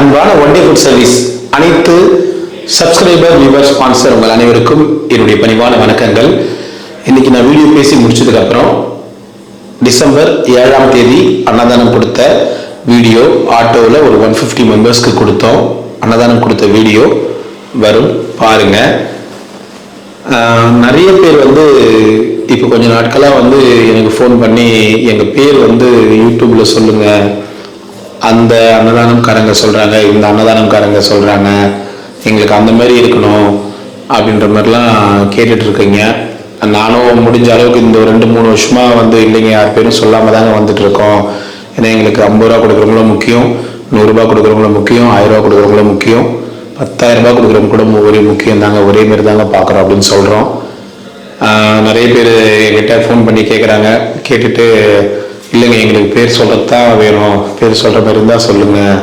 அன்பான one day food service அனைத்து subscriber viewer sponsor உங்கள் அனைவருக்கும் என்னுடைய பணிவான வணக்கங்கள். இன்னைக்கு நான் வீடியோ பேசி முடிச்சதுக்கு அப்புறம் டிசம்பர் 7ஆம் தேதி அன்னதானம் கொடுத்த வீடியோ ஆட்டோவில் ஒரு 150 மெம்பர்ஸ்க்கு கொடுத்தோம். அன்னதானம் கொடுத்த வீடியோ வரும், பாருங்க. நிறைய பேர் இப்போ கொஞ்ச நாட்களாக எனக்கு ஃபோன் பண்ணி எங்கள் பேர் யூடியூப்பில் சொல்லுங்கள், அந்த அன்னதானம்காரங்க சொல்கிறாங்க, இந்த அன்னதானம்காரங்க சொல்கிறாங்க, எங்களுக்கு அந்த மாதிரி இருக்கணும் அப்படின்ற மாதிரிலாம் கேட்டுட்ருக்கீங்க. நானும் முடிஞ்ச அளவுக்கு இந்த 2-3 வருஷமாக இல்லைங்க, யார் பேரும் சொல்லாமல் தாங்க வந்துட்டுருக்கோம். ஏன்னா எங்களுக்கு 50 ரூபா கொடுக்குறவங்களும் முக்கியம், 100 ரூபா கொடுக்குறவங்களும் முக்கியம், 1000 ரூபா கொடுக்குறவங்களும் முக்கியம், 10,000 ரூபா கொடுக்குறவங்க கூட ஒரே முக்கியம் தாங்க, ஒரே மாரி தாங்க பார்க்குறோம் அப்படின்னு சொல்கிறோம். நிறைய பேர் என்கிட்ட ஃபோன் பண்ணி கேட்குறாங்க. கேட்டுட்டு இல்லைங்க எங்களுக்கு பேர் சொல்கிறது தான் வேணும், பேர் சொல்கிற மாதிரி இருந்தால் சொல்லுங்கள்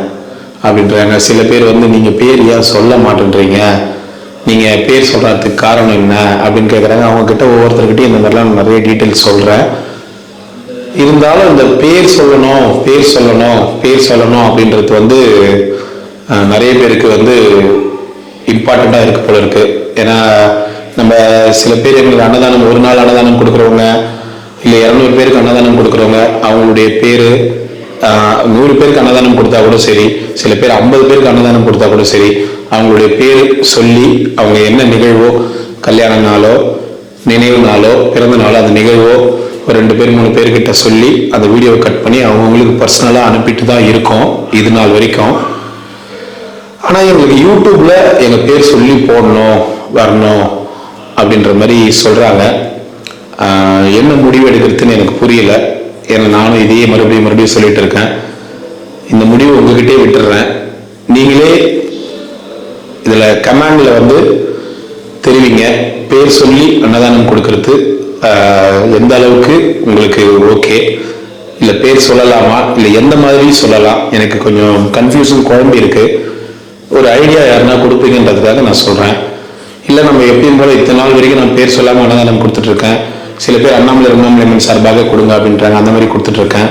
அப்படின்றாங்க. சில பேர் நீங்கள் பேர் ஏன் சொல்ல மாட்டேன்றீங்க, நீங்கள் பேர் சொல்கிறதுக்கு காரணம் என்ன அப்படின்னு கேட்குறாங்க. அவங்கக்கிட்ட ஒவ்வொருத்தர்கிட்டையும் இந்த மாதிரிலாம் நிறைய டீட்டெயில்ஸ் சொல்கிறேன். இருந்தாலும் இந்த பேர் சொல்லணும் பேர் சொல்லணும் பேர் சொல்லணும் அப்படின்றது நிறைய பேருக்கு இம்பார்ட்டண்ட்டாக இருக்கு போல இருக்கு. ஏன்னா நம்ம சில பேர் எங்களுக்கு அன்னதானம் ஒரு நாள் அன்னதானம் கொடுக்குறவங்க, இல்லை 200 பேருக்கு அன்னதானம் கொடுக்குறவங்க, அவங்களுடைய பேர் 100 பேருக்கு அன்னதானம் கொடுத்தா கூட சரி, சில பேர் 50 பேருக்கு அன்னதானம் கொடுத்தா கூட சரி, அவங்களுடைய பேர் சொல்லி அவங்க என்ன நிகழ்வோ, கல்யாண நாளோ, நினைவு நாளோ, பிறந்த நாளோ, அந்த நிகழ்வோ ஒரு 2 பேர் 3 பேர்கிட்ட சொல்லி அந்த வீடியோவை கட் பண்ணி அவங்களுக்கு பர்சனலாக அனுப்பிட்டு தான் இருக்கோம் இது நாள் வரைக்கும். ஆனால் எங்களுக்கு யூடியூப்ல எங்கள் பேர் சொல்லி போடணும் வரணும் அப்படின்ற மாதிரி சொல்கிறாங்க. என்ன முடிவு எடுக்கிறதுன்னு எனக்கு புரியல. ஏன்னா நானும் இதையே மறுபடியும் சொல்லிட்டு இருக்கேன். இந்த முடிவு உங்ககிட்டே விட்டுடுறேன். நீங்களே இதில் கமெண்டில் தெரிவிங்க, பேர் சொல்லி அன்னதானம் கொடுக்கறது எந்த அளவுக்கு உங்களுக்கு ஓகே, இல்லை பேர் சொல்லலாமா, இல்லை எந்த மாதிரி சொல்லலாம், எனக்கு கொஞ்சம் கன்ஃபியூஷன் குழம்பி இருக்கு. ஒரு ஐடியா யாருன்னா கொடுப்பீங்கன்றதுக்காக நான் சொல்கிறேன். இல்லை நம்ம எப்பயும் போல இத்தனை நாள் வரைக்கும் நான் பேர் சொல்லாமல் அன்னதானம் கொடுத்துட்ருக்கேன். சில பேர் அண்ணாமலை சார்பாக கொடுங்க அப்படின்றாங்க, அந்த மாதிரி கொடுத்துட்ருக்கேன்.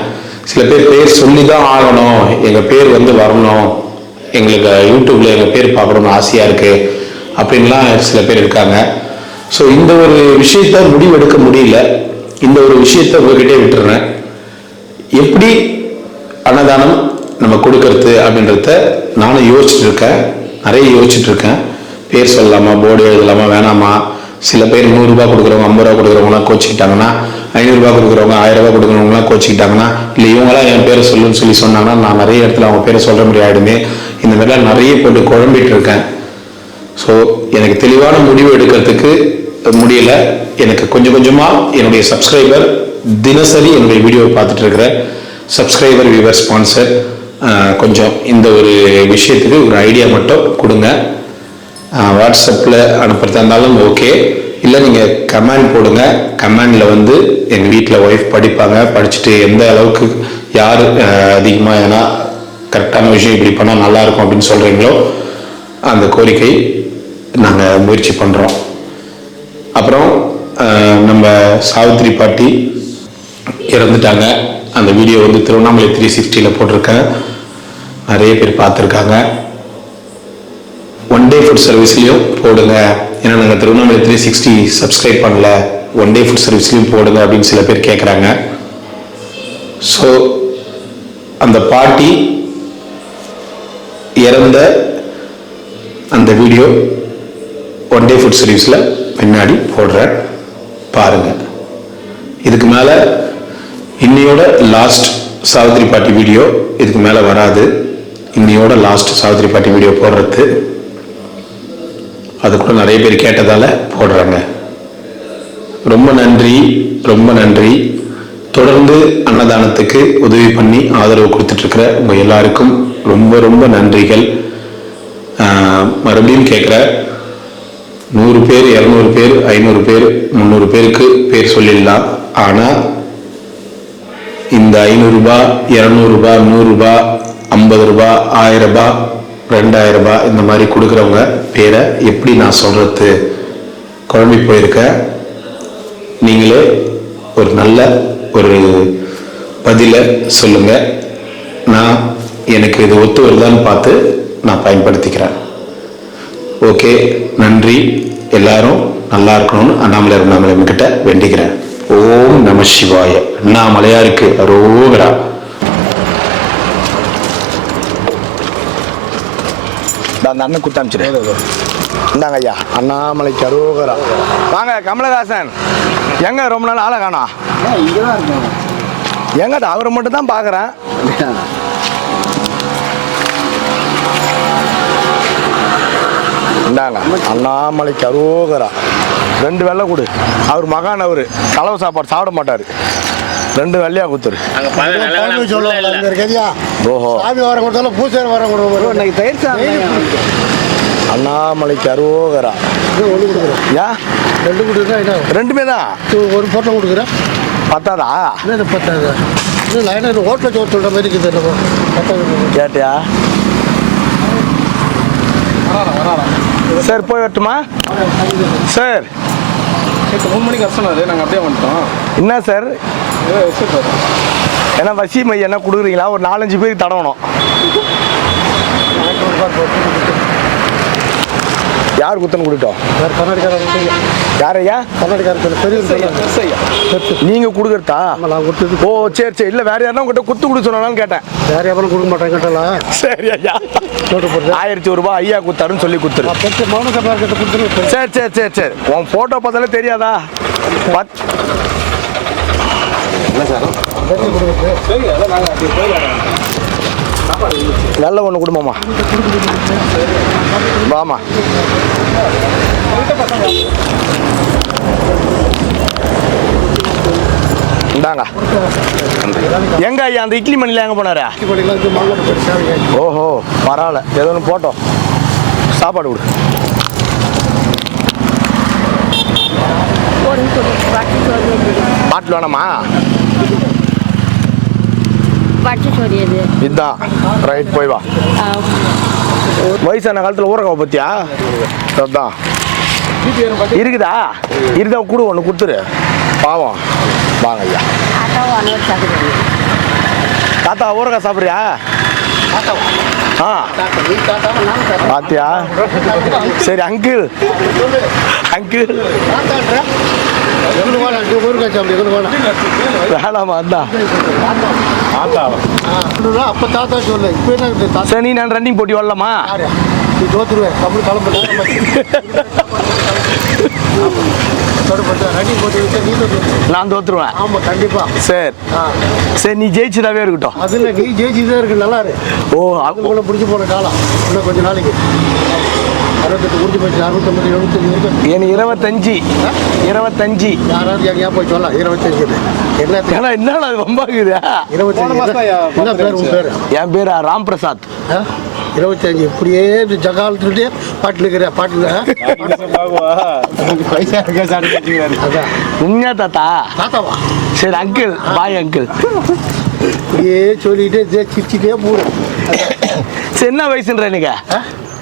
சில பேர் பேர் சொல்லி தான் ஆகணும், எங்கள் பேர் வரணும், எங்களுக்கு யூடியூப்ல எங்கள் பேர் பார்க்கணும்னு ஆசையாக இருக்குது அப்படின்லாம் சில பேர் இருக்காங்க. ஸோ இந்த ஒரு விஷயத்த முடிவெடுக்க முடியல. இந்த ஒரு விஷயத்த உங்ககிட்டே விட்டுறேன். எப்படி அன்னதானம் நம்ம கொடுக்கறது அப்படின்றத நானும் யோசிச்சுட்டு இருக்கேன், நிறைய யோசிச்சுட்டு இருக்கேன். பேர் சொல்லலாமா, போர்டு எழுதலாமா, வேணாமா. சில பேர் 100 ரூபா கொடுக்குறவங்க, 50 ரூபா கொடுக்குறவங்களாம் கோச்சிக்கிட்டாங்கன்னா, 500 ரூபா கொடுக்குறவங்க, 1000 ரூபா கொடுக்குறவங்களாம் கோச்சிக்கிட்டாங்கன்னா, இல்லை இவங்களாம் என் பேரை சொல்லுன்னு சொன்னாங்கன்னா நான் நிறைய இடத்துல அவங்க பேரை சொல்கிற மாதிரி ஆகிடுமே. இந்த மாதிரிலாம் நிறைய போட்டு குழம்பிட்டு இருக்கேன். ஸோ எனக்கு தெளிவான முடிவு எடுக்கிறதுக்கு முடியல. எனக்கு கொஞ்சமாக என்னுடைய சப்ஸ்கிரைபர், தினசரி என்னுடைய வீடியோவை பார்த்துட்டு இருக்கிற சப்ஸ்கிரைபர் வியூவர் ஸ்பான்சர் கொஞ்சம் இந்த ஒரு விஷயத்துக்கு ஒரு ஐடியா மட்டும் கொடுங்க. வாட்ஸ்அப்பில் அனுப்புறதா இருந்தாலும் ஓகே, இல்லை நீங்கள் கமெண்ட் போடுங்க. கமெண்டில் எங்கள் வீட்டில் ஒய்ஃப் படிப்பாங்க, படிச்சுட்டு எந்த அளவுக்கு யார் அதிகமாக ஏன்னா கரெக்டான விஷயம் இப்படி பண்ணால் நல்லாயிருக்கும் அப்படின்னு சொல்கிறீங்களோ அந்த கோரிக்கை நாங்கள் முயற்சி பண்ணுறோம். அப்புறம் நம்ம சாவித்திரி பாட்டி இறந்துட்டாங்க. அந்த வீடியோ திருவண்ணாமலை 360 போட்டிருக்கேன், நிறைய பேர் பார்த்துருக்காங்க. ஒன் டே ஃபுட் சர்வீஸ்லையும் போடுங்க, ஏன்னா நாங்கள் திருவண்ணாமலை 360 சப்ஸ்கிரைப் பண்ணல, ஒன் டே ஃபுட் சர்வீஸ்லையும் போடுங்க அப்படின்னு சில பேர் கேட்குறாங்க. ஸோ அந்த பாட்டி இறந்த அந்த வீடியோ ஒன் டே ஃபுட் சர்வீஸில் பின்னாடி போடுறேன், பாருங்க. இதுக்கு மேலே இன்னையோட லாஸ்ட் சாவித்திரி பாட்டி வீடியோ இதுக்கு மேலே வராது. இன்னையோட லாஸ்ட் சாவித்திரி பாட்டி வீடியோ போடுறது, அது கூட நிறைய பேர் கேட்டதால போடுறாங்க. ரொம்ப நன்றி, ரொம்ப நன்றி. தொடர்ந்து அன்னதானத்துக்கு உதவி பண்ணி ஆதரவு கொடுத்துட்ருக்கிற உங்கள் எல்லாருக்கும் ரொம்ப ரொம்ப நன்றிகள். மறுபடியும் கேட்குற 100 பேர் 200 பேர் 500 பேர் 300 பேருக்கு பேர் சொல்லிடலாம். ஆனால் இந்த 500 ரூபாய் 200 ரூபாய் 100 ரூபாய் 50 ரூபாய் 1000 ரூபாய் 2000 ரூபாய் இந்த மாதிரி கொடுக்குறவங்க பேரை எப்படி நான் சொல்றது குழம்பி போயிருக்க. நீங்களே ஒரு நல்ல ஒரு பதிலை சொல்லுங்க. நான் எனக்கு இது ஒத்து வருதான்னு பார்த்து நான் பயன்படுத்திக்கிறேன். ஓகே, நன்றி. எல்லாரும் நல்லா இருக்கணும்னு அண்ணாமலை கிட்ட வேண்டிக்கிறேன். ஓம் நம சிவாய. அண்ணாமலையா இருக்கு அரோகரா. அந்த அண்ணன் குத்தாமிச்சிரு. இந்தாங்க ஐயா, அண்ணாமலைக்கு அரோகரா. வாங்க கமலஹாசன். எங்க ரொம்ப நாள் ஆளை காணோம்? எங்கடா அவரை மட்டும் தான் பார்க்குறேன். இந்தாங்க அண்ணாமலைக்கு அரோகரா. 2 வெள்ளை கொடு. அவர் மகான், அவரு கலவை சாப்பாடு சாப்பிட மாட்டாரு. 2 வெள்ளையா கொடுத்துரு. ஓஹோ, அண்ணாமலைக்கு அரோகரா. ரெண்டுமே தான். ஒரு போட்டோ கொடுக்குறேன். பத்தாதா? பத்தாது. ஹோட்டலில் சோறு சொல்கிற மாதிரி இருக்குது. கேட்டியா? சார் போய் வரட்டுமா சார்? 3 மணிக்கு கஷ்டம். நாங்கள் அப்படியே வந்துட்டோம். என்ன சார் ஏன்னா வசி மையம் என்ன கொடுக்குறீங்களா? ஒரு 4-5 பேருக்கு தடவணும். யார் குத்தன்னு கொடுத்தோம்? யாரையா? நீங்க கொடுக்குறதா? ஓ சரி சரி. இல்லை வேற யாரும் உங்கள்கிட்ட குத்து கொடுக்க சொன்னாலும் கேட்டேன். வேற யாரும் கொடுக்க மாட்டேன் கேட்டலாம். சரி ஐயா, 1001 ரூபாய் ஐயா குத்தாருன்னு சொல்லி கொடுத்துரு. சரி சரி சரி சரி. உன் போட்டோ பார்த்தாலே தெரியாதா? நல்ல ஒன்று குடும்பமா வாமா. இந்தாங்க. எங்க ஐயா அந்த இட்லி மணில எங்க போனாரா? ஓஹோ பரவாயில்ல, ஏதோ ஒன்று போட்டோம். சாப்பாடு கொடு. பாட்டில் வேணாமா? இதுதான் ரைட். போய் வா. வயசான காலத்தில் ஊரகாவை பத்தியா? அதுதான் இருக்குதா? இருந்தா கூட ஒன்று கொடுத்துரு. பாவம். வாங்க ஐயா. தாத்தா ஊரகாய் சாப்பிட்றியா? ஆ பாத்தியா? சரி அங்கிள் அங்கிள் வேணாமா? அதான் அப்போ தாத்தா சொல்லு. இப்போ என்ன சரி, நீ நான் ரன்னிங் போட்டி வரலாமா? நீ தோத்துருவேன். தமிழ் கிளம்பு. நான் தோத்துருவேன். ஆமா கண்டிப்பா. சரி சரி, நீ ஜெயிச்சுதாவே இருக்கட்டும். அதுல நீ ஜெயிச்சுதான் இருக்கு. நல்லா இருக்கு. ஓ அதுக்குள்ள பிடிச்சி போன காலம் இன்னும் கொஞ்சம் நாளைக்கு. 68 முடிஞ்சு போச்சு. 69 75 எனக்கு 25 யாராவது எங்கேயா போய் சொல்லலாம். 25 என்ன என்னடா ரொம்பாக்குது? 25 என்ன பேர்? உன் பேர்? என் பேர் ராம் பிரசாத். 25 இப்படியே ஜகாலத்துட்டே பாட்டுல பாட்டுல பைசா அதான் உண்மையா தாத்தா? தாத்தாவா? சரி அங்கிள் பாய் அங்கிள். இப்படியே சொல்லிட்டு சிரிச்சுட்டே போகிறேன். சரி என்ன வயசுன்ற நீங்க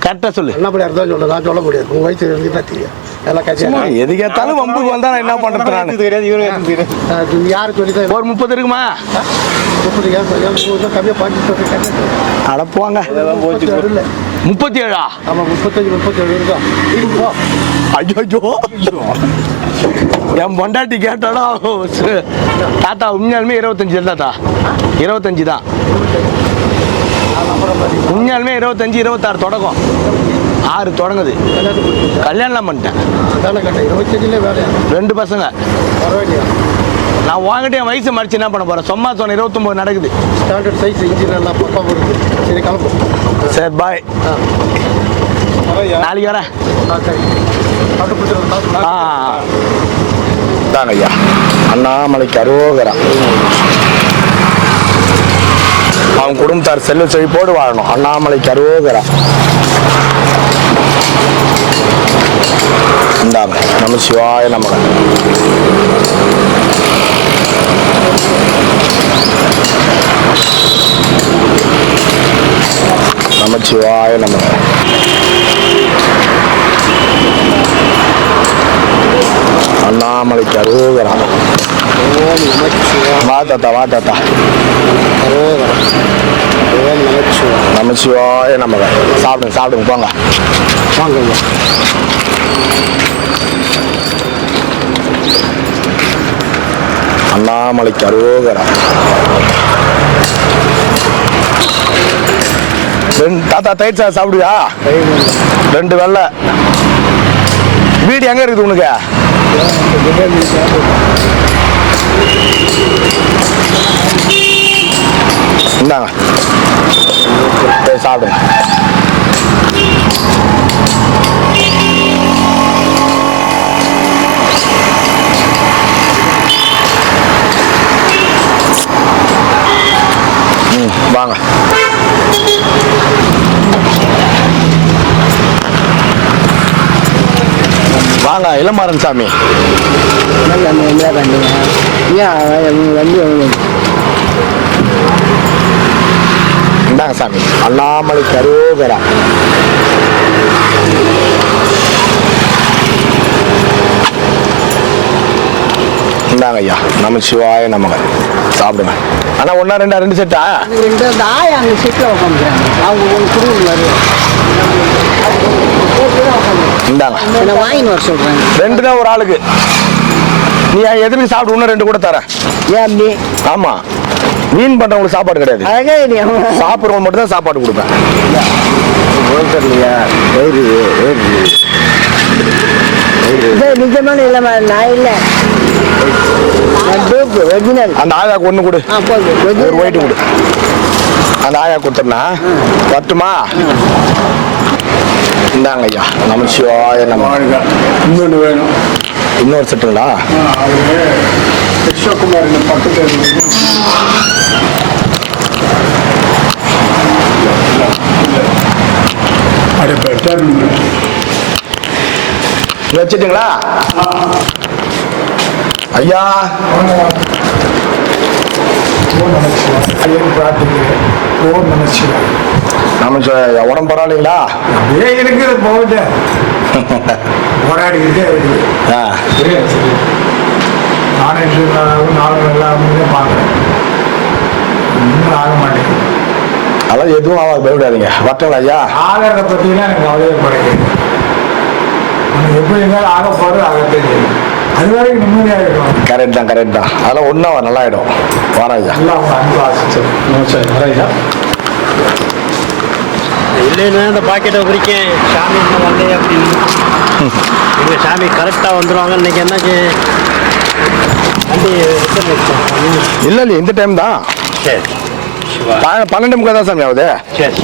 கரெக்டாக சொல்லு. என்ன அப்படி அர்த்தம் சொல்ல நான் சொல்ல முடியாது. உங்கள் வயசு இருந்தா தெரியும். எல்லாம் கட்சி எது கேட்டாலும் வம்புக்கு வந்தா நான் என்ன பண்றது? நான் யாரு சொல்லி தான் ஒரு 30 இருக்குமா? 30 கம்மியாக பாஞ்சு அடப்புவாங்க. 37? ஆமாம் 35 37 இருக்கா? ஐயோ என் பொண்டாட்டி கேட்டாலும் தாத்தா உண்மையாலுமே 25 தாத்தா. 25 தான் உண்மையாலுமே. 25 26 தொடக்கம். 6 தொடங்குது. கல்யாணம் பண்ணிட்டேன். 2 பசங்க. நான் வாங்கிட்டு என் வயசு மறைச்சு என்ன பண்ண போறேன்? சும்மா சொன்ன 29 நடக்குது. ஸ்டாண்டர்ட் சைஸ் இன்ஜின் எல்லாம் பப்பா போடுது. சரி கிளம்பு. சரி பாய். நாளைக்கு வரேன். தாங்க ஐயா. அண்ணாமலைக்கு அரோகரா. அவன் குடும்பத்தார் செல்வ செழிப்போடு வாழணும். அண்ணாமலைக்கு அரோகரா. இந்தாங்க நம சிவாய நமக. நமச்சிவாய நமக. அண்ணாமலைக்கு அரோகரா. வா தாத்தா வா தாத்தா. ஓம் நமச்சிவாய. நமச்சிவாய நமக. சாப்பிடுங்க சாப்பிடுங்க போங்க. வாங்க ஐயா. அண்ணாமலைக்கு அரோகரா. தாத்தா தயிர் சாதம் சாப்பிடுவியா? 2 வெள்ளை. வீடு எங்க இருக்குது உனக்கு? இந்தாங்க சாப்பிடுங்க. வாங்க. வாங்க இளமாறன் சாமி. இந்தாங்க சாமி. அண்ணாமலைக்கு அரோகரா. இந்தாங்க ஐயா. நமச்சிவாய நமக. சாப்பிடுங்க. அண்ணா 1 2 செட்டா? 2 அந்த ஆயா அந்த செட்டில் உட்காந்துக்கிறாங்க. அவங்க ஒன்று குடும்பம் இந்தாங்க. நான் வாங்கின்னு வர சொல்கிறேன். 2 தான் ஒரு ஆளுக்கு. நீ எதுக்கு சாப்பிடு? இன்னும் 2 கூட தரேன். ஏன் அப்படி? ஆமா, மீன் பண்றவங்களுக்கு சாப்பாடு கிடையாது. சாப்பிட்றவங்க மட்டும் தான் சாப்பாடு கொடுப்பேன். நிஜமான இல்லைம்மா, நான் இல்லை. அந்த ஆயாக்கு 1 கொடு. ஒரு ஒயிட்டு கொடு. அந்த ஆயா கொடுத்தோம்னா வரட்டுமா? இந்தாங்க ஐயா. நமச்சிவாய நம்ம. இன்னொன்று வேணும். இன்னொரு செட்டுங்களா? விஸ்வகுமார் பக்கத்து வச்சுட்டுங்களா ஐயா? நமச்சிவாய. உடம்பு பரவாயில்லைங்களா? இருக்குது போகுது. போராடிக்கிட்டே இருக்குது. நானும் எல்லாமே பார்க்குறேன். இன்னும் ஆக மாட்டேங்குது. அதெல்லாம் எதுவும் ஆகாது, பயப்படாதீங்க. வரட்டுங்களா ஐயா? ஆகிறத பற்றிலாம் எனக்கு கவலையே படைக்குது. உனக்கு எப்படி இருந்தாலும் ஆக போகிறது ஆகத்தே தெரியும். அது வரைக்கும் நிம்மதியாக இருக்கும். கரெக்ட் தான், கரெக்ட் தான். அதெல்லாம் ஒன்றும் நல்லா ஆகிடும். வரேன் ஐயா. எல்லாம் அவங்க அன்பு ஆசிச்சு. வரையா இல்லைன்னா இந்த பாக்கெட்டை குறிக்கேன் சாமி இன்னும் வரலையே அப்படின்னு. எங்கள் சாமி கரெக்டாக வந்துடுவாங்க. இன்னைக்கு என்னாச்சு? வண்டி இல்லை இல்லை, இந்த டைம் தான். சரி 12 முக்கால் தான் சாமி ஆகுது. சரி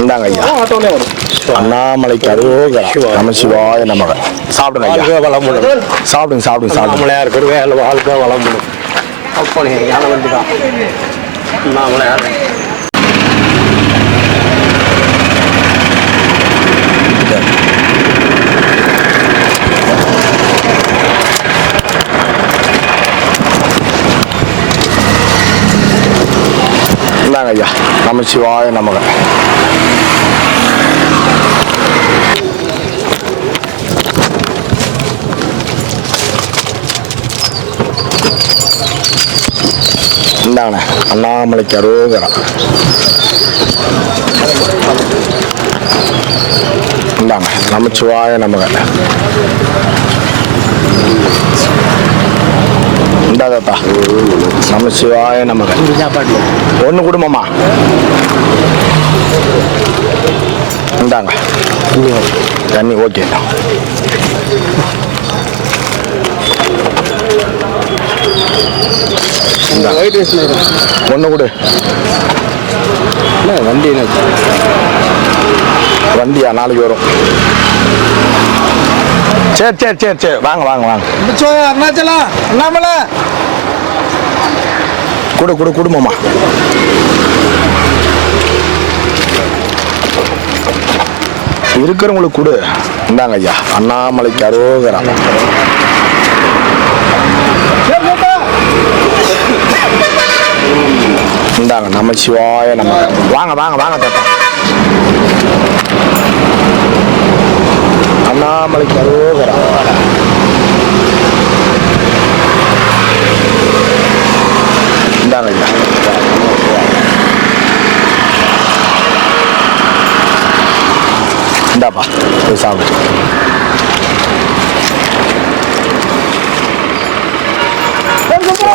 இந்தாங்க ஐயா. அண்ணாமலைக்கு அரோகரா. நமச்சிவாய நமக. சாப்பிடுங்க ஐயா. வளமுடும். சாப்பிடுங்க சாப்பிடுங்க சாப்பிடுங்க. அண்ணாமலையா இருக்கிற வேலை வாழ்க்கை வளமுடும். அப்போ யானை வண்டி தான் அண்ணாமலையா. இந்தாங்க ஐயா. நமச்சிவாய நமக. இந்தாங்கண்ணே. அண்ணாமலைக்கு அரோகரா. இந்தாங்க. நமச்சிவாய நமக. இந்தா தாத்தா. நமச்சிவாய நமக. சாப்பாடு 1 குடும்பமா? இந்தாங்க தண்ணி. ஓகே. ஒயிட் ரைஸ் 1 கொடு. வண்டி வண்டியா? நாளைக்கு வரும். சரி சரி சரி சரி. வாங்க வாங்க வாங்க. அருணாச்சலா அண்ணாமலை கொடு கொடு குடும்பமா. இருக்கிறவங்களுக்கு கொடு. இந்தாங்க ஐயா. அண்ணாமலைக்கு அரோகரா. இந்தாங்க. நமச்சிவாய நமக. வாங்க வாங்க வாங்க தாத்தா. அண்ணாமலைக்கு அரோகரா. இந்தாங்க ஐயா. இந்தாப்பா போய் சாப்பிடு.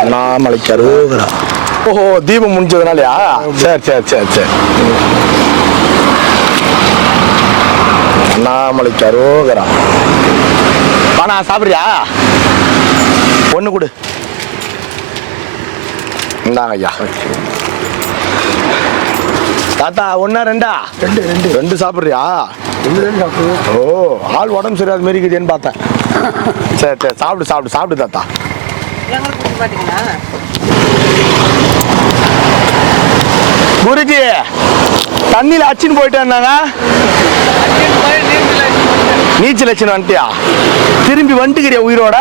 அண்ணாமலைக்கு அருகரா. ஓஹோ, தீபம் முடிஞ்சதுனாலயா? சரி சரி சரி சரி. அண்ணாமலைக்கு அருகரா. பானா சாப்பிட்றியா? ஒன்று கொடு. இந்தாங்க ஐயா. தாத்தா ஒன்னா ரெண்டா? ரெண்டு ரெண்டு ரெண்டு சாப்பிட்றியா? ரெண்டு ரெண்டு சாப்பிடு. ஓ, ஆள் உடம்பு சரியாத மாரி இருக்குதுன்னு பார்த்தேன். சரி சரி, சாப்பிடு சாப்பிடு சாப்பிடு தாத்தா. குருஜி தண்ணியில் அச்சின்னு போயிட்டேன்னாங்க. நீச்சல் அச்சின்னு வந்துட்டியா? திரும்பி வந்துக்கிறியா உயிரோட?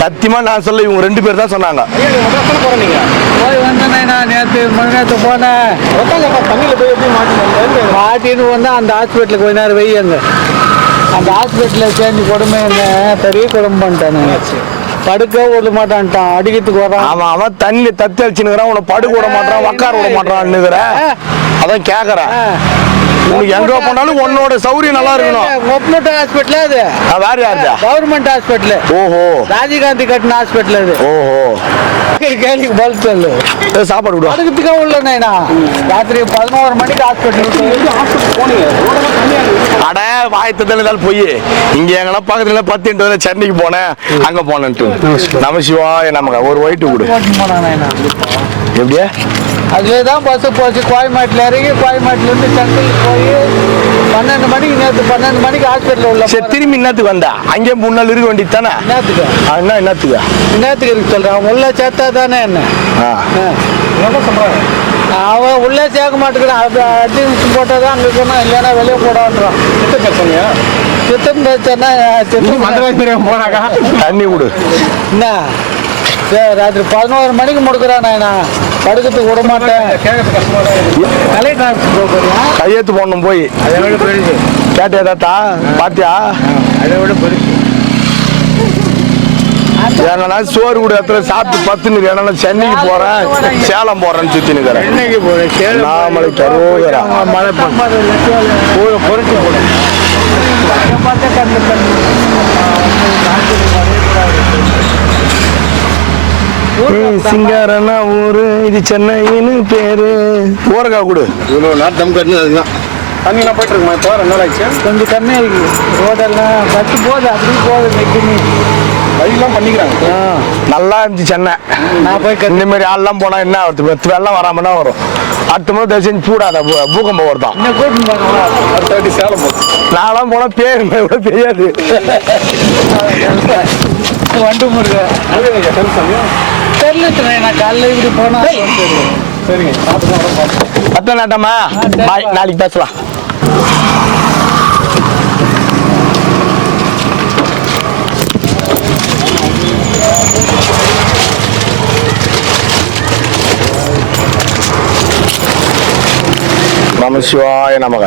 சத்தியமா நான் சொல்ல, இவங்க 2 பேர் தான் சொன்னாங்க. போய் வந்தேன் நேற்று மணி போனேன். மாட்டின்னு வந்தா அந்த ஹாஸ்பிட்டலுக்கு கொஞ்ச நேரம் வெய்யங்க. அந்த ஹாஸ்பிட்டலில் சேர்ந்து கொடுமை என்ன பெரிய குடும்பம் பண்ணிட்டானு. படுக்க விட மாட்டான்ட்டான், அடிக்கிறதுக்கு வரான். அவன் அவன் தண்ணியில தத்தி அடிச்சுன்னுக்குறான், உன்னை படுக்க விட மாட்டான், உட்கார விட மாட்டான்னுக்குற. அதான் கேட்கறேன். உனக்கு எங்க போனாலும் உன்னோட சௌரியம் நல்லா இருக்கணும். கவர்மெண்ட் ஹாஸ்பிட்டல் அது. வேற யாருதா? Government hospital. ஓஹோ, ராஜீவ்காந்தி கட்டின ஹாஸ்பிட்டல் அது. ஓஹோ, கேள்வி பதில் சொல்லு. சாப்பாடு விடுவா. அதுக்குதுக்கா உள்ளேண்ணா ராத்திரி 11 மணிக்கு ஹாஸ்பிட்டல் போனீங்க. அட வாயத்ததான் போய் இங்க எங்கன்னா பக்கத்துல 10 சென்னைக்கு போனேன், அங்க போனேன்ட்டு. நமசிவாய நமக்கு ஒரு ஒயிட்டு கொடு. எப்படியா? அதுலேயே தான் பஸ்ஸு போச்சு. கோயம்பேட்டில் இறங்கி கோயம்பேட்டிலேருந்து சென்ட்ரலுக்கு போய் 12 மணிக்கு நேற்று 12 மணிக்கு ஹாஸ்பிட்டலில் உள்ள. சரி, திரும்பி என்னத்துக்கு வந்தா? அங்கே 3 நாள் இருக்க வேண்டியது தானே? என்னத்துக்கு? என்னத்துக்கு இருக்கு சொல்கிறேன். அவன் உள்ளே சேர்த்தா தானே என்ன? என்ன சொல்கிறான்? அவன் உள்ளே சேர்க்க மாட்டேங்கிறான். அது அட்மிஷன் போட்டால் தான் அங்கே சொன்னான், இல்லைன்னா வெளியே போடான்றான். சித்தம் பேசுனா சித்தம் போனாக்கா தண்ணி கொடு. என்ன சரி, ராத்திரி 11 மணிக்கு முடுக்கிறான். நான் படுக்கிறதுக்கு விட மாட்டேன். கையெழுத்து போடணும் போய். அதை விட பெருசு கேட்டியா தாத்தா? பாத்தியா? அதை விட பெருசு. ஏன்னா சோறு கூட இடத்துல சாப்பிட்டு 10 ஏன்னா சென்னைக்கு போறேன், சேலம் போறேன்னு சுத்தி நிக்கிறேன். சென்னைக்கு போறேன். நாமளுக்கு அருகரா. மழை பொறுத்து போடும். சிங்காரனா ஊரு, இது சென்னைன்னு பேரு. ஊரக்கா கொடு. தம் கட்டு அதுதான். தண்ணிலாம் போயிட்டு இருக்குமா? இப்போ 2 நாள் ஆயிடுச்சு. கொஞ்சம் கம்மியாக இருக்குது. ரோடெல்லாம் பட்டு போகுது, அப்படி போகுது. நெக்கினி வழியெல்லாம் பண்ணிக்கிறாங்க. நல்லா இருந்துச்சு சென்னை. நான் போய் இந்த மாதிரி ஆள்லாம் போனா என்ன ஆகுது? வெள்ளம் வராம தான் வரும். அடுத்த முறை தயவு செஞ்சு பூடாத பூகம்பம் வருதான். என்ன கூட்டின்னு போகணும். சேலம் நான்லாம் போனா பேர் கூட தெரியாது. வண்டு முருக தெரியல. நான் காலையில் இப்படி போனா சரிங்க. அத்த நாட்டம்மா பாய், நாளைக்கு பேசலாம். நமசிவாய நமக.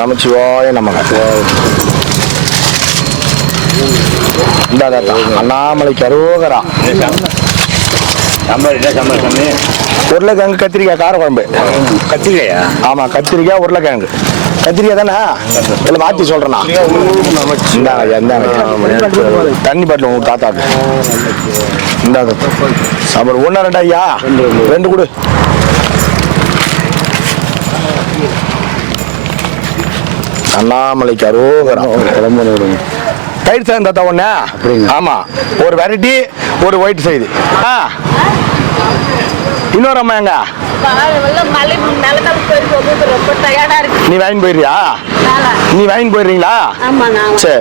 நமசிவாய நமக. இந்த தாத்தா அண்ணாமலைக்கு அருகரா. உருளைக்கிழங்கு, கத்திரிக்காய், காரக்குழம்பு. கத்திரிக்காயா? ஆமா, கத்திரிக்காய், உருளைக்கிழங்கு. கத்திரிக்காய் தானே? இல்லை மாற்றி சொல்றேண்ணா. தண்ணி பாட்டில் உங்க தாத்தாக்கு. இந்த சாப்பாடு 1 2 ஐயா? 2 கொடு. அண்ணாமலைக்கு அருகரா. தயிர் சாதம் தாத்தா 1. ஆமா, ஒரு வெரைட்டி, ஒரு ஒயிட் சைடு. இன்னொரு அம்மா எங்க? நீ வாங்கி போயிடுறியா? நீ வாங்கி போயிடுறீங்களா? சரி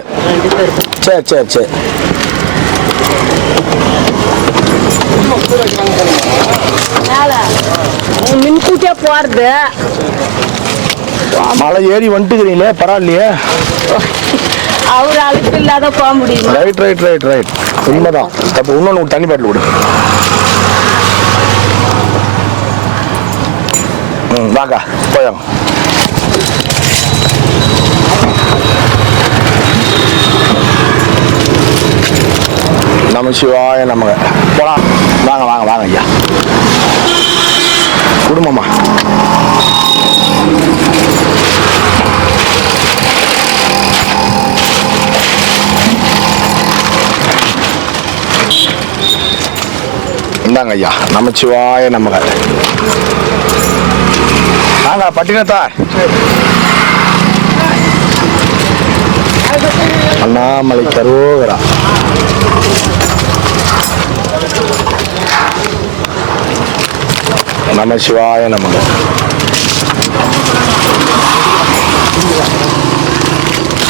சரி சரி சரி. முன்கூட்டியே போறது. மலை ஏறி வந்துட்டுக்கிறீங்களே, பரவாயில்லையே. அவர் அழுப்பு இல்லாத போக முடியும். ரைட் ரைட் ரைட் ரைட், உண்மைதான். அப்போ இன்னொன்று தண்ணி பாட்டில் கொடு. வாக்கா போயாங்க. நமசிவாய நமக. போலாம். வாங்க வாங்க வாங்க ஐயா குடும்பமா இந்தாங்க ஐயா நமச்சிவாய நமக வாங்க பட்டினத்தார் அண்ணாமலை கரோகரா நமசிவாய நமக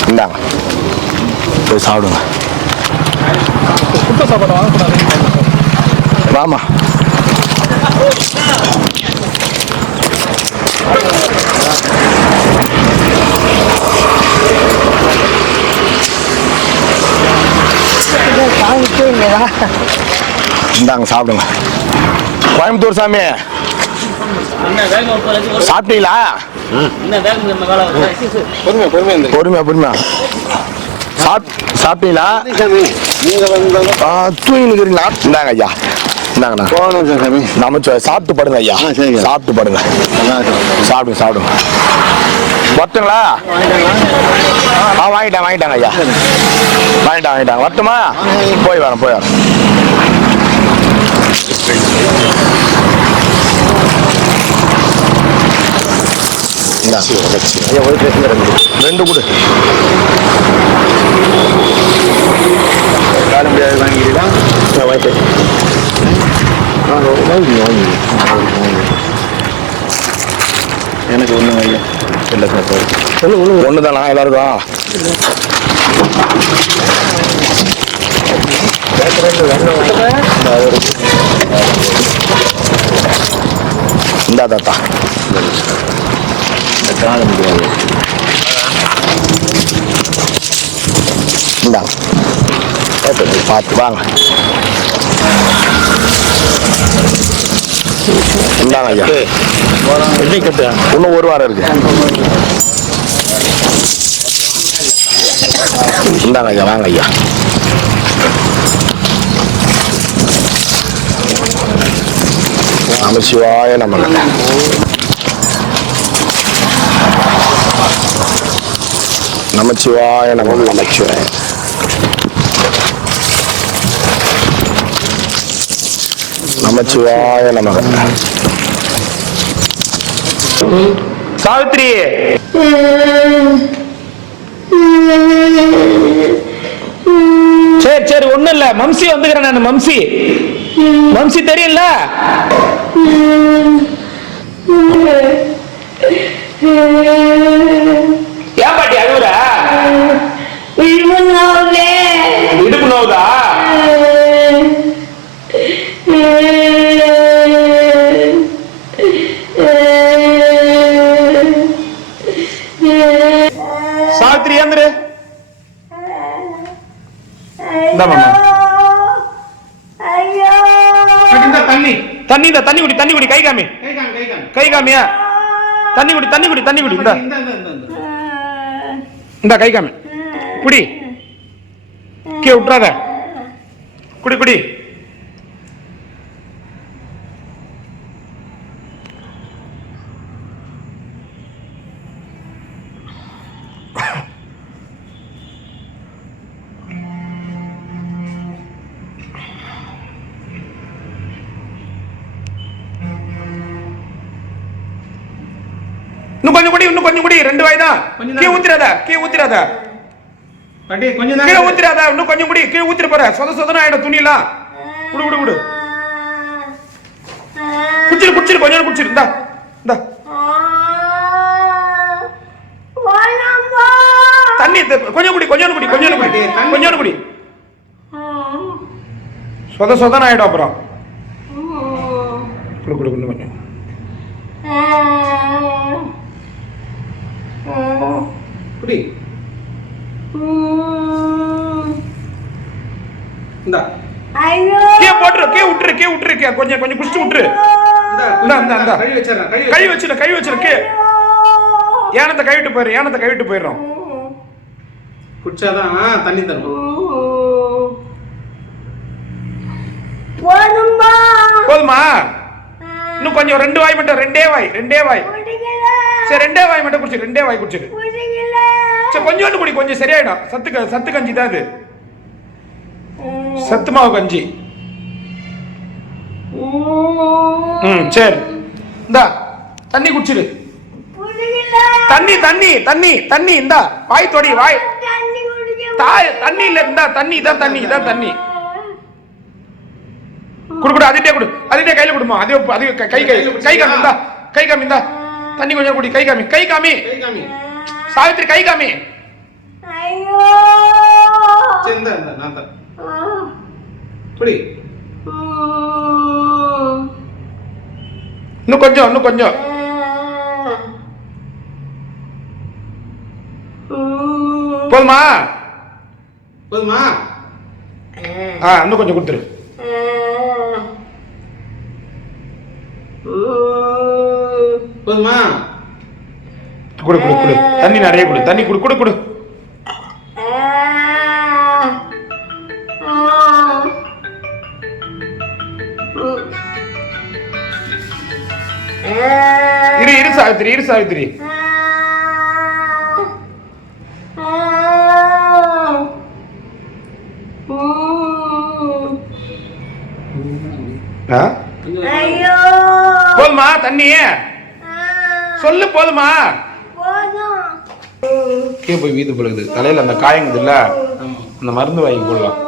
இந்தாங்க போய் சாப்பிடுங்க சுத்த சாப்பாடு வாங்கக்கூடாது. வாமா இந்தாங்க சாப்பிடுங்க கோயம்புத்தூர் சாமி சாப்பிட்டீங்களா பொறுமையா பொறுமையா சாப்பிட்டீங்களா தூங்கிக்கிறீங்களா இந்தாங்க ஐயா இந்தாங்கண்ணா நமச்சு சாப்பிட்டு படுங்க ஐயா சாப்பிட்டு படுங்க சாப்பிடுங்க சாப்பிடுங்க வரட்டுங்களா வாங்கிட்டாங்க ஐயா வாங்கிட்டாங்க வரட்டுமா போய் வரேன் ரெண்டு கொடு வாங்கிடுறா வாங்கிட்டேன் எனக்கு ஒன்று ஐயா இல்லை சார் ஒன்று தானா எல்லாருக்கும் இந்தா தாத்தா காண முடியாது இந்தாங்க பார்த்து வாங்க இந்தாங்க ஐயா இன்னும் ஒரு வாரம் இருக்கு இந்தாங்க ஐயா வாங்க ஐயா நமசிவாய நமக நமச்சிவாய நமக நமச்சிவாய நமச்சிவாய நமக சாவித்ரி சரி ஒண்ணும் இல்ல மம்சி வந்துக்கிறேன் நான் மம்சி தெரியல ஏன் பாட்டி அழுவுற இடுப்பு நோவுதா சாவித்ரி ஏந்திரு தண்ணி குடி கை காமியா தண்ணி குடி இந்த கை காமி குடி கீழே விட்டுறாத குடி இன்னும் கொஞ்சம் குடி 2 வாய் தான் கீழே ஊத்திராத கீழே ஊத்திராத இன்னும் கொஞ்சம் குடி கீழே ஊத்திர போற சொதன ஆயிடும் துணியெல்லாம் குடு குடிச்சிரு கொஞ்சம் குடிச்சிரு இந்தா தண்ணி கொஞ்சம் குடி சொதன ஆயிடும் அப்புறம் குடு கொஞ்சம் குடி இந்தா கீழே விட்டுரு கொஞ்சம் குடிச்சு விட்டுரு கை வச்சிரு ஏனத்தை கைவிட்டு போயிடுறோம் குடிச்சாதான் தண்ணி தரும் இன்னும் கொஞ்சம் 2 வாய் மட்டும், 2 வாய். சரி 2 வாய் மட்டும் குடிச்சிரு, 2 வாய் குடிச்சிரு. சரி கொஞ்சோண்டு குடி, கொஞ்சம் சரியாயிடும். சத்து கஞ்சி தான் இது, சத்து மாவு கஞ்சி. சரி இந்தா தண்ணி குடிச்சிரு. தண்ணி இந்தா, வாய் தொடி, வாய் தண்ணி இல்ல, இந்தா தண்ணி, இதான் தண்ணி. குடு அதிட்டே குடு, அதிட்டே கையில குடுமா, அது கை காமி, இந்தா கை காமி, இந்தா தண்ணி கொஞ்சம் குடி, கை காமி சாவித்திரி, கை காமி. இன்னும் கொஞ்சம் போதுமா? இன்னும் கொஞ்சம் கொடுத்துரு. போதுமா? குடு தண்ணி நிறைய குடு, தண்ணி குடு. இரு சாவித்திரி. போதுமா தண்ணி? சொல்லு போதுமா? போய் வீது போடுது தலையில அந்த காயங்குது இல்ல, அந்த மருந்து வாங்கி போடலாம்.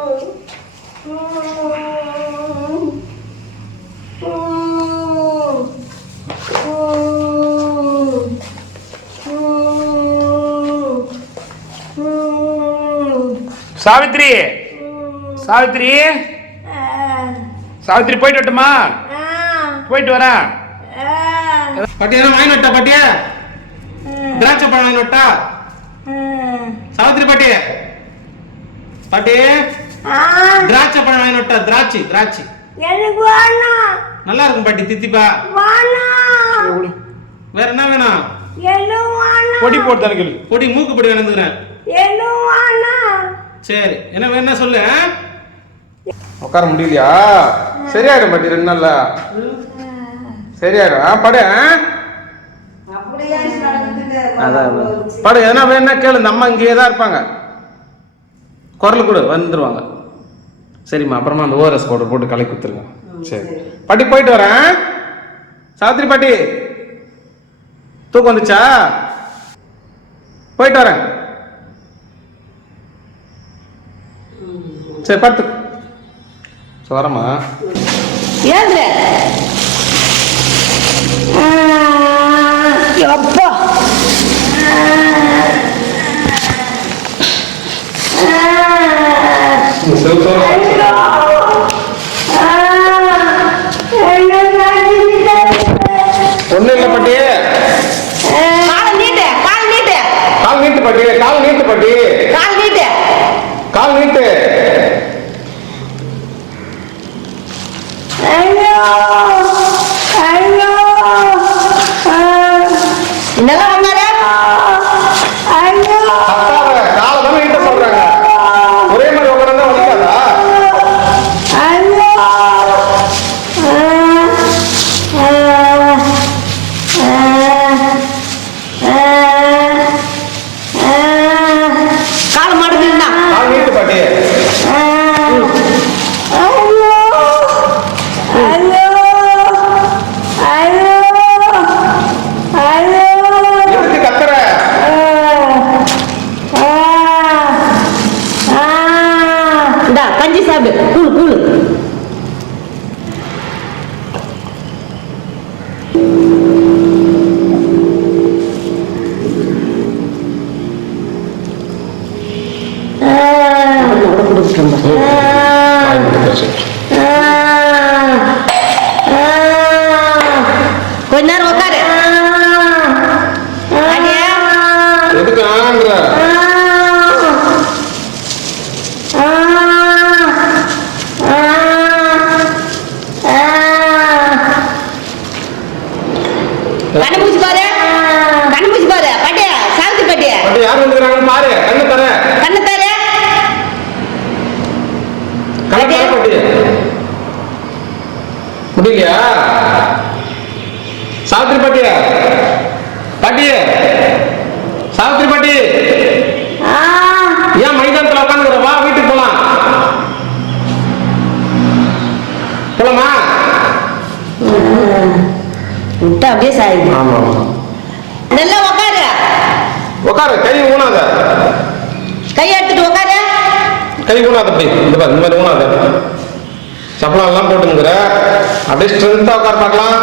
சாவித்திரி போயிட்டு வரட்டுமா? போயிட்டு வரேன். பாட்டியா வாங்கி நட்டா? பாட்டியா திராட்சை பழம் வாங்கி நட்டா? சாவித்திரி பாட்டி திராட்சை பழம் வாங்கி நட்டா? திராட்சை நல்லா இருக்கும் பாட்டி, தித்திப்பா. வேற என்ன வேணும்? பொடி போட்டு தரக்கு, பொடி மூக்கு பொடி வேணுங்கிறேன். சரி என்ன வேணா சொல்லு. உட்கார முடியலையா? சரியாயிடும் பாட்டி, 2 நாள்ல சரியாயிடும். படு படு, எதனா வேணா கேளு, இந்த அம்மா இங்கேயே தான் இருப்பாங்க. குரல் கூட வந்துருவாங்க. சரிம்மா, அப்புறமா அந்த ORS பவுடர் போட்டு கலக்கி கொடுத்துருங்க. சரி பாட்டி போயிட்டு வரேன். சாவித்திரி பாட்டி தூக்கம் வந்துச்சா? போயிட்டு வரேன். சரி பார்த்து வரமா. அப்பா ஒண்ணு இல்ல பாட்டி, கால் நீட்டு பாட்டி, கால் நீட்டு. ஒரே மாதிரி உட்கார்ந்தா வலிக்காதா? கொஞ்ச நேரம் உட்காரு. எதுக்கு ஆன்ற கண்ணு பாரு, கண்ணு பாரு. பாட்டியா, சாவித்திரி பாட்டியா, யார் வந்துக்கிறாங்கன்னு பாரு. கண்ணு தர, கண்ணு தர, கண்ணு தர பாட்டி. முடியலையா? சாவித்திரி பாட்டியா, பாட்டியே, சாவித்திரி பாட்டி, ஏன் மைதானத்துல உட்காந்துக்கிற? வா வீட்டுக்கு போலாம். போலாமா? விட்டா அப்படியே சாயுது. ஆமா நல்லா உட்காரு. உட்காரு, கை ஊனாத. கை எடுத்துட்டு உட்காரு. கை ஊனாத. அப்படி இந்த பாரு, இந்த மாதிரி ஊனாத. சப்பளம் எல்லாம் போட்டுங்கிற. அப்படியே ஸ்ட்ரென்த்தா உட்கார பார்க்கலாம்.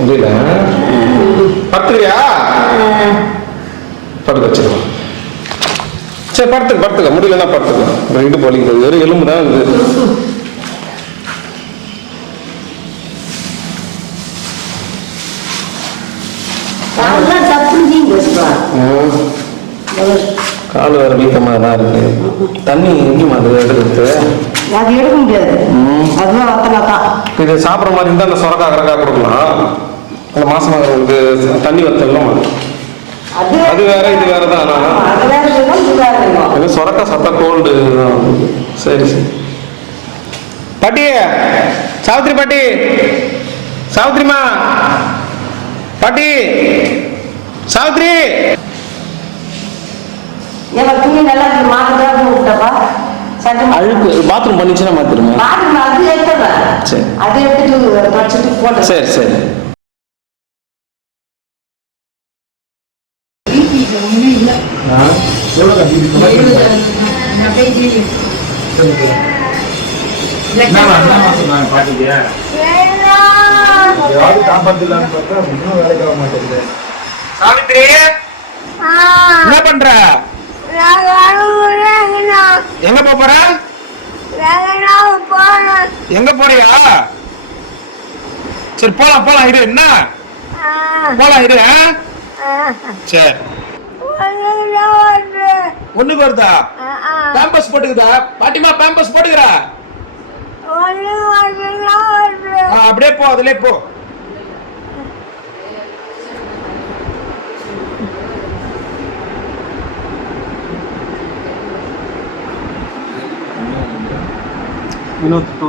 முடியல. படுத்துக்கிறியா? படுக்க வச்சிருவோம். சரி படுத்துக்க. முடியலன்னா படுத்துக்க. இது போலிங்க வெறும் எலும்பு தான் இது. கால் வேற வீக்கமா தான் இருக்கு. தண்ணி எங்கேயும் அது எடுத்து அது எடுக்க முடியாது. அதுவும் வத்தலாம். இது சாப்பிட்ற மாதிரி இருந்தால் அந்த சொரக்கா கரக்கா கொடுக்கலாம். அந்த மாசமாகிறவங்களுக்கு தண்ணி வத்தலாம். அது வேற இது வேற தான். சொரக்கா சத்தா கோல்டு. சரி. பாட்டி, சாவித்திரி பாட்டி, சாவித்திரிமா, பாட்டி, சாவித்திரி. துணி நல்லா மாற்றப்பா. அழுக்கு பாத்ரூம் பண்ணிச்சுன்னா மாத்திருமா? அது எடுத்துறேன். சரி, அதை எடுத்துட்டு தொடச்சிட்டு போட்டேன். சரி. சாவித்திரி, என்ன பண்ற? எங்க போற? எங்க போறியா? சரி போலாம் இரு. என்ன போலாம் இரு. சரி. ஒண்ணுக்கு வருதா? பேம்பஸ் போட்டுக்குதா? பாட்டிமா பேம்பஸ் போட்டுக்கிறா? அப்படியே போ, அதுலயே போ. வினோத் டூ.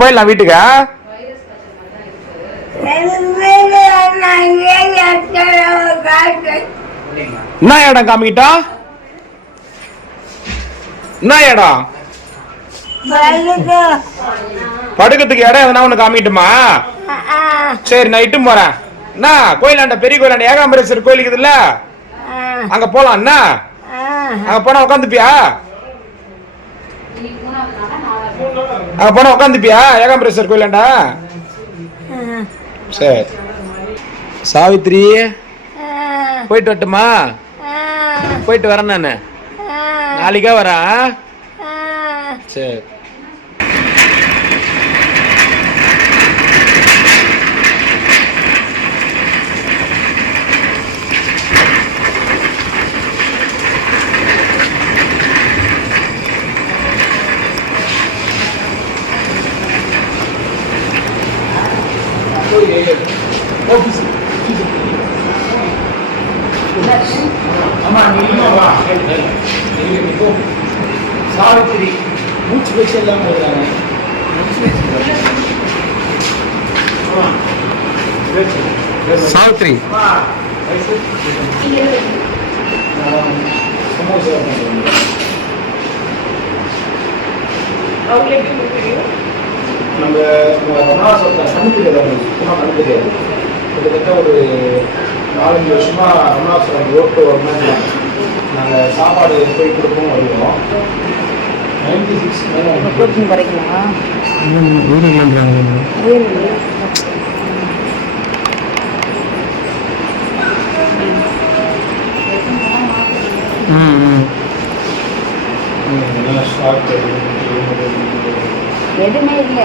போயிடலாம் வீட்டுக்கு. என்ன இடம் காமிக்கிட்டா? என்ன இடம்? படுக்கிறதுக்கு இடம் எதனா ஒண்ணு காமிட்டுமா? சரி நான் இட்டும் போறேன். என்ன கோயிலாண்ட, பெரிய கோயிலாண்ட ஏகாம்பரேஸ்வரர் கோயில் இருக்குதுல்ல, அங்க போலாம். என்ன அங்க போனா உட்காந்துப்பியா? அங்க போனா உட்காந்துப்பியா ஏகாம்பரேஸ்வரர் கோயிலாண்டா? சரி. சாவித்திரி, போயிட்டு வரட்டுமா? போயிட்டு வரேன் நானு. நாளைக்கா வரேன். சரி. சாவித்திரி மூச்சு வச்சு எல்லாம் போடுறாங்க. சாவித்திரி நம்ம கண்ணு தெரியாது, கண்ணு தெரியாது. கிட்டத்தட்ட ஒரு 4-5 வருஷமா அருணாசலம் ரோட்டு வரணும். நாங்கள் சாப்பாடு போய் கொடுப்போம் வருவோம். 96 குறைக்கலாம். எதுவுமே இல்லை.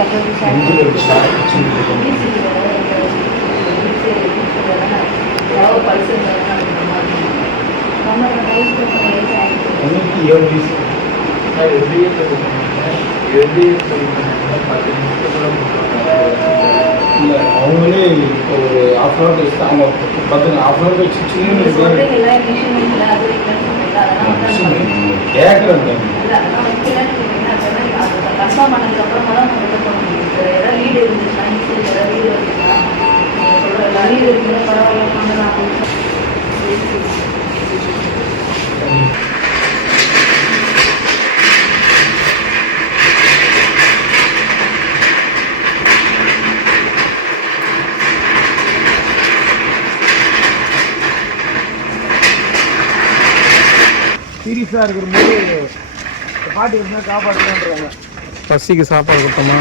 இல்லை அவங்களே இப்போ ஒரு ஆஃப் அன் ஹவர் வச்சு அவங்க பார்த்துங்க ஆஃப் அன் ஹவர் வச்சு கேட்குறேன் சீரியஸாக இருக்கிற போது பாட்டி இருந்தால் காப்பாற்றுறாங்க. பசிக்கு சாப்பாடு கொடுத்தோமா?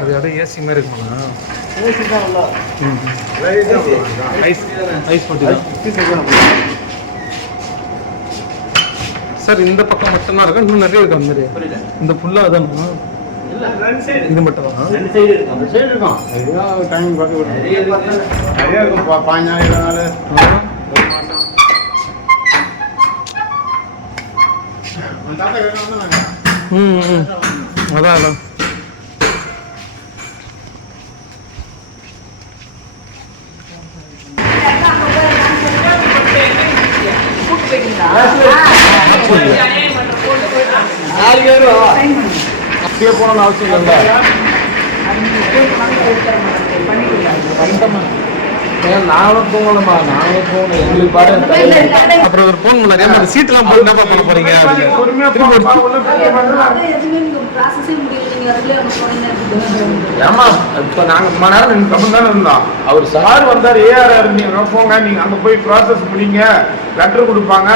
அது அப்படியே ஏசி மாதிரி இருக்குமா? ஏசி தான் நல்லா ஐஸ் ஐஸ் மட்டும் சார். இந்த பக்கம் மட்டும்தான் இருக்கும், இன்னும் நிறைய இருக்கு அந்த மாதிரி. இந்த ஃபுல்லாக தானா? இது மட்டும் தான் அந்த சைடு இருக்கும். இதுதான் டைம் பார்த்து நிறைய இருக்கும். 15 நாள் 20 நாள் தாத்தா கேட்க நாங்கள் அதான் அப்படியே போகணும்னு அவசியம் இல்லைல்ல. நானும் போகணுமா? நானும் போகணும். எங்களுக்கு பாரு. அப்புறம் ஒரு போன் பண்ணாரு, அந்த சீட்டெல்லாம் போட்டு என்ன பண்ண போறீங்க? ஏமா இப்ப நாங்க ரொம்ப நேரம் கம்மன் தானே இருந்தோம். அவர் சார் வந்தார், ஏஆர் நீங்க போங்க, நீங்க அங்க போய் ப்ராசஸ் முடிங்க, லெட்டர் கொடுப்பாங்க,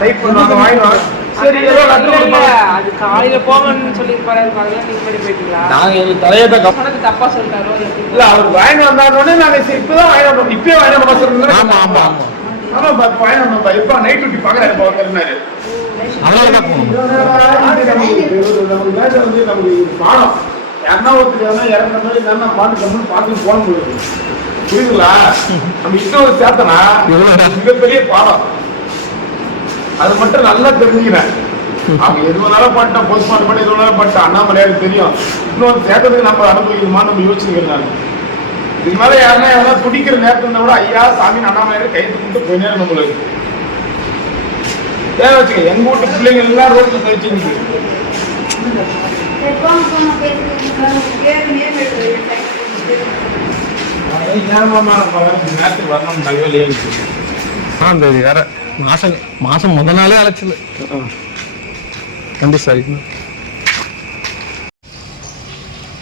டைப் பண்ணுவாங்க, வாங்கிடுவாங்க. சரி ஏதோ லெட்டர் கொடுப்பாங்க. அது காலையில போங்கன்னு சொல்லிருப்பாரு. அதெல்லாம் நீங்க முன்னாடி போயிட்டீங்களா? நாங்க எங்களுக்கு தலையத்தை தப்பா சொல்லிட்டாரோ? இல்ல அவர் வாங்கி வந்தாருன்னு நாங்க இப்பதான் வாங்கி வந்தோம். இப்பயே வாங்கி வந்த சொல்லுங்க. ஆமா ஆமா ஆமா ஆமா பார்த்து வாங்கி வந்தோம். இப்ப நைட் டியூட்டி பாக்குறாரு. இப்ப வந்துருந்தாரு. அதனாலதான் நமக்கு மேல வந்து நமக்கு பாடம் யாருன்னா ஒருத்தர் இறங்குற மாதிரி என்னன்னா பாட்டு கம்மி பார்த்து போன முடியும். புரியுதுங்களா? நம்ம இன்னும் சேர்த்தனா மிகப்பெரிய பாடம். அது மட்டும் நல்லா தெரிஞ்சுக்கிறேன். அவங்க எது வேணாலும் பண்ணிட்டா, போஸ்ட்மார்ட்டம் பண்ணி எது வேணாலும் பண்ணிட்டா, அண்ணாமலையாருக்கு தெரியும். இன்னும் சேர்த்ததுக்கு நம்ம அனுபவிக்கணுமா நம்ம யோசிச்சுக்கிறேன். நான் இது மேலே யாருன்னா துடிக்கிற நேரத்தில் கூட ஐயா சாமி அண்ணாமலையாரு கைது கொடுத்து போய் நேரம் நம்மளுக்கு ஏன் வச்சுக்க. எங்க வீட்டு பிள்ளைங்க எல்லாம் ரோட்ல கழிச்சுங்க. நேரத்துக்கு வரணும் தகவல் வேற மாசம் முதல் நாளே அழைச்சது. கண்டி சாரி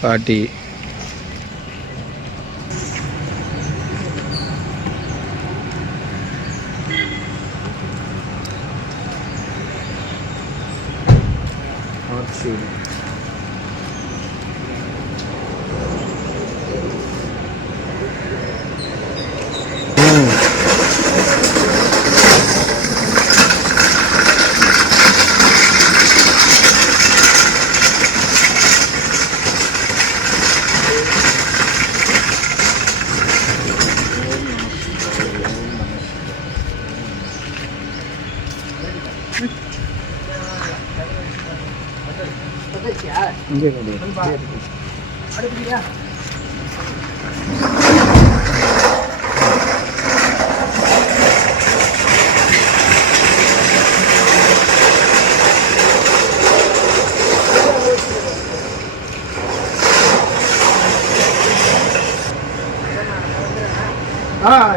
பாட்டி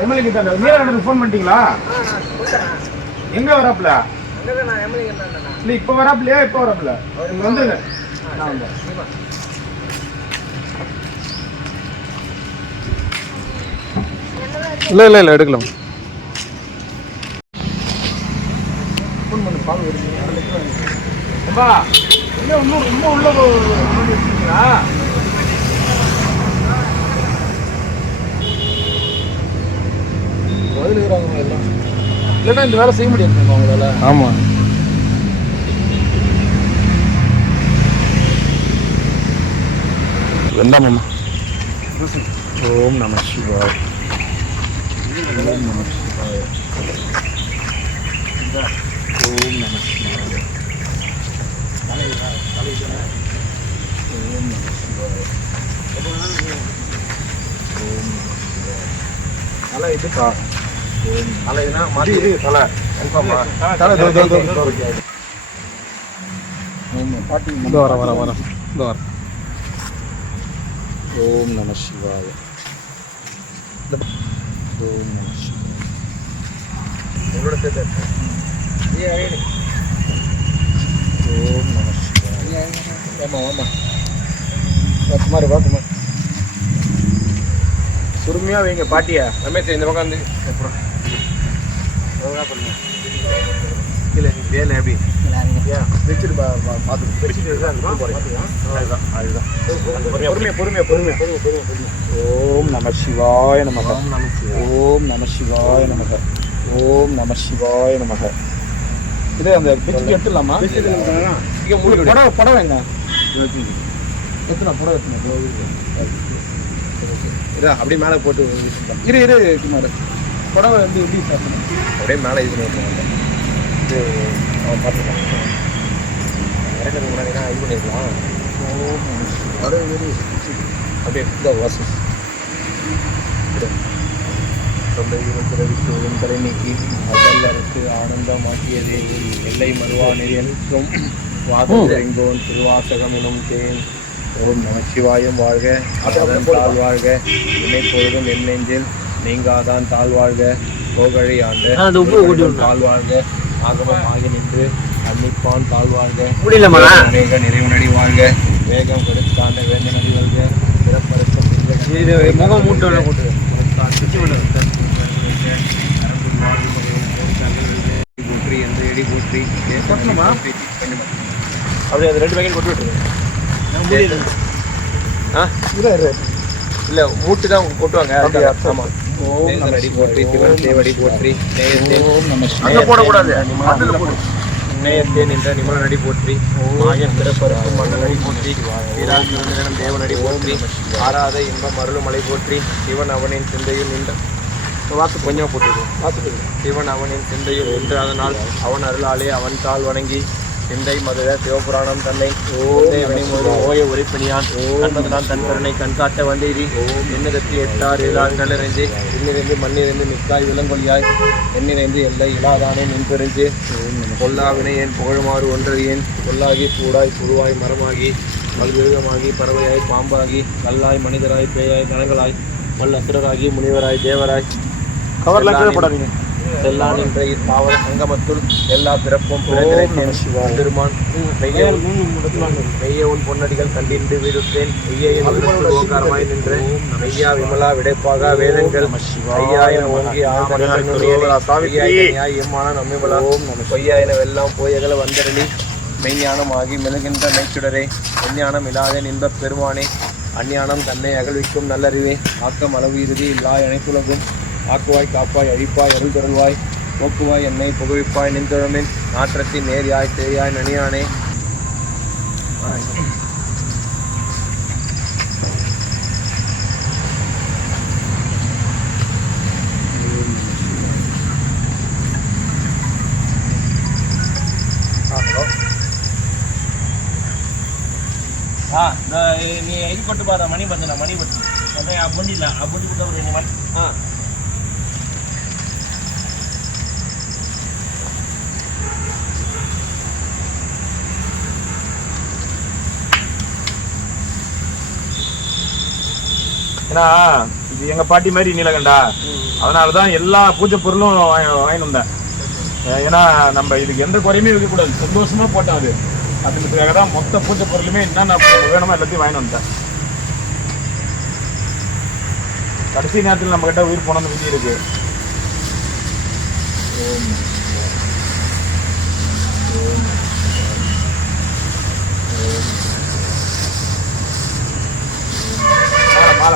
எம்எல்ஏ கிட்ட மீரானுக்கு ஃபோன் பண்ணிட்டீங்களா? எங்க வராப்ல? இல்ல இப்ப வராப்லையா? இப்ப வராப்ல இங்க வந்துருங்க. இல்ல இல்ல இல்ல எடுக்கலாம். ஃபோன் பண்ணு. பால் குடிச்சிங்க 1/2 லிட்டர் வாங்கிக்கோங்க. ஏம்பா என்ன இன்னும் ரொம்ப உள்ள இருக்கீங்களா? பதில் இருக்கிறாங்க எல்லாம் இல்லைன்னா இந்த வேலை செய்ய முடியாது அவங்களால. ஆமாம். வெந்தாமம்மா. ஓம் நம சிவாய. ஓம் நம சிவாய. ஓம் நம சிவாய. ஓம் நம சிவாய. தலை இதுப்பா. தலைனா மாறி தலை கன்ஃபார்மா தலை பாட்டி இதோ வர இதோ வர. ஓம் நம சிவாய. ஓம் நம சிவாய. உங்களோட சேர்த்து ஓம் நம சிவாய. ஆமாம் குமார் வா குமார். பொறுமையா வைங்க பாட்டியா. ரமேஷ் இந்த பக்கம் வந்து இல்லை வேலை எப்படி வச்சுட்டு பார்த்து ஓம் நம சிவாய நமக. ஓம் நம சிவாய நமக. ஓம் நம சிவாய நமக. இது அந்த பிச்சுக்கு எடுத்துடலாமா? இங்கே உங்களுக்கு புடவை என்ன எத்தனை புடவை எத்தனை இதான் அப்படியே மேலே போட்டு இரு குமார். புடவை வந்து எப்படி சாப்பிடணும்? அப்படியே மேலே இது பண்ணிருக்காங்க. இது அவன் பார்த்துக்கலாம். இறக்கிறதுக்கு முன்னாடி இது பண்ணிருக்கலாம். அப்படியே இதான் வாசம் தொண்டை பிறவிக்கு தலை நீக்கி அதற்கு ஆனந்தமாக்கியதே எல்லை மறுவானில் என்றும் வாசம் எங்கோன் திருவாசகம் எனும் தேன். ஓம் நம சிவாயம் வாழ்க. அதன் தாழ்வாழ்க. என்னை பொழுதும் என் நெஞ்சில் நீங்காதான் தாழ்வாழ்க. கோகழி ஆண்டு தாழ்வாழ்க. ஆகமம் ஆகி நின்று அன்னிப்பான் தாழ்வாழ்க. அநேக நிறைவுநடி வாழ்க. வேகம் கெடுத்தாண்ட வேந்தனடி வாழ்க. பிறப்பருக்கும் முகம் மூட்டை போட்டு போற்றி எந்த எடி போற்றி அப்படியே அது 2 பேக்கெட் கொண்டு விட்டுருங்க. இல்ல மூட்டு தான் கொட்டுவாங்க. ஆமா. ஓம் அடி போற்றி சிவன் தேவடி போற்றி அங்க போடக்கூடாது. நேயத்தே நின்ற நிமல நடி போற்றி. மாயன் பிறப்பருக்கும் மன்னனடி போற்றி. வீரால் சிவனிடம் தேவனடி போற்றி. ஆறாத இன்பம் அருளுமலை போற்றி. சிவன் அவனின் சிந்தையில் நின்ற வாக்கு கொஞ்சம் போட்டு சிவன் அவனின் சிந்தையில் நின்று அதனால் அவன் அருளாலே அவன் தாள் வணங்கி சிந்தை மதுர சிவபுராணம் தன்னை ஓய உரைப்பணியான் கண்ணதனால் தன் கருணை கண்காட்ட வந்தேரி. எண்ணிறத்தி 8 கல்லறிஞ்சு எண்ணிறைந்து மண்ணிறைந்து மிக்காய் விலங்கொழியாய் எண்ணிறைந்து எல்லை இலாதானே நின்பெறிஞ்சு கொல்லாவினை ஏன் புகழுமாறு ஒன்றறியேன். கொல்லாகி சூடாய் புழுவாய் மரமாகி பல்விருகமாகி பறவையாய் பாம்பாகி கல்லாய் மனிதராய் பேயாய் கணங்களாய் வல் அசுரராகி முனிவராய் தேவராய் செல்லான் என்ற தாவர சங்கமத்துள் எல்லா பிறப்பும் திருமான் மெய்ய உன் பொன்னடிகள் கண்டின்று வீடுத்தேன். ஓங்காரமாய் நின்று மெய்யா விமலா விடைப்பாக வேதங்கள் ஐயாயிரம் ஓங்கி ஆழ்ந்தாய் எம்மான நம்மிமலா பொய்யாயின வெல்லாம் போயகல வந்தரளி மெய்ஞானம் ஆகி மெழுகின்ற மெய்ச்சுடரே. எஞ்ஞானம் இல்லாத இன்பப் பெருமானே. அஞ்ஞானம் தன்னை அகழ்விக்கும் நல்லறிவே. ஆக்கம் அளவு இறுதி இல்லா அனைத்துலகும் ஆக்குவாய் காப்பாய் அழிப்பாய் அருள் தருள்வாய் போக்குவாய் என்னை புகழ்ப்பாய் நின்றமின் நாற்றத்தின் நேரியாய் தேயாய் நனியானே. ನೀ ಇದು ಕೊಟ್ಟು ಬಾರ ಮಣಿ ಬಂದಿಲ್ಲ ಮಣಿ ಬಟ್ಟು ಅದೇ ಆ ಬಂದಿಲ್ಲ ಆ ಬಂದು ಬಿಟ್ಟವ್ರು ನೀವು ಹಾಂ ஏன்னா இது எங்க பாட்டி மாதிரி நீலகண்டா, அதனாலதான் எல்லா பூஜை பொருளும் வாங்கிட்டு வந்தேன். ஏன்னா நம்ம இதுக்கு எந்த குறையுமே இருக்கக்கூடாது, சந்தோஷமா போட்டோம். அதுக்காக தான் மொத்த பூஜை பொருளுமே என்னென்ன வேணுமோ எல்லாத்தையும் வாங்கிட்டு வந்தேன். கடைசி நேரத்தில் நம்ம கிட்ட உயிர் போனோம்னு விதி இருக்கு.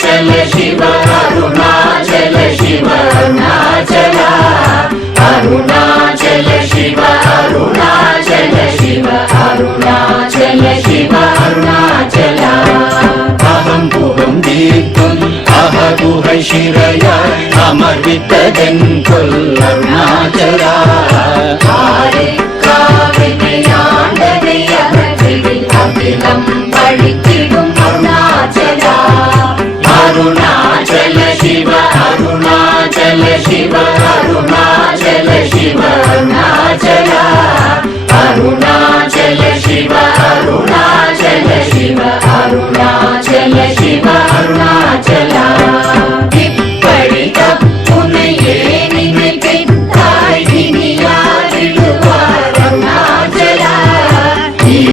அருணாச்சல சிவ அருணாச்சல சிவ அருணாச்சல அருணாச்சல சிவ அருணாச்சல சிவ அருணாச்சல சிவ அருணாச்சல அகம் புகம் தீர்க்கும் அககுகை சிறைய அமர்வித்ததென் கொல் அருணாச்சலா ஆண்டதை அகற்றிடில் அகிலம் பழித்திடும் அருணாச்சலா அருணாச்சல சிவ அருணாச்சல சிவ அருணாச்சல